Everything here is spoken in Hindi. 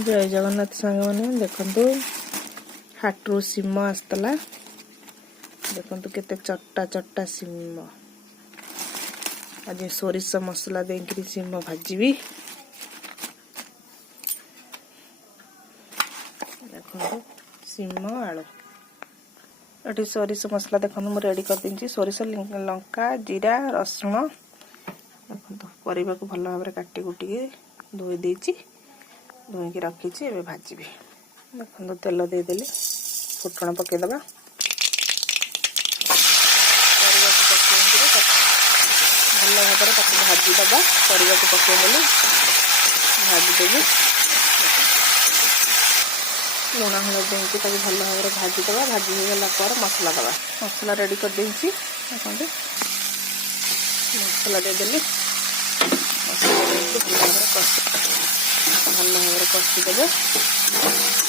जय जगन्नाथ सांग मैंने देखु हाटू सीम आसला देखु केते चट्टा चट्टा सीम आज सोरिष मसला देकरी सीम भाजी देखो सीम आलू ये सोरिष मसला देखो मुझे रेडी कर दी सोरिष लंका जीरा रसुण देखो परिवा को भल भाव काटी कुटी धोई देची धोईकी रखी भाजी देखो तेल देदेली फुटण पकईदबा भल भाव भाजीदबा परिवा को पकईदेली भाजीदेवी लुण हलदी देकी भल भाव भाजीदबा भाजी होगला पर मसला दबा मसला रेडी कर देची देखते मसला देदेली मसला भल भाव कषिदेवे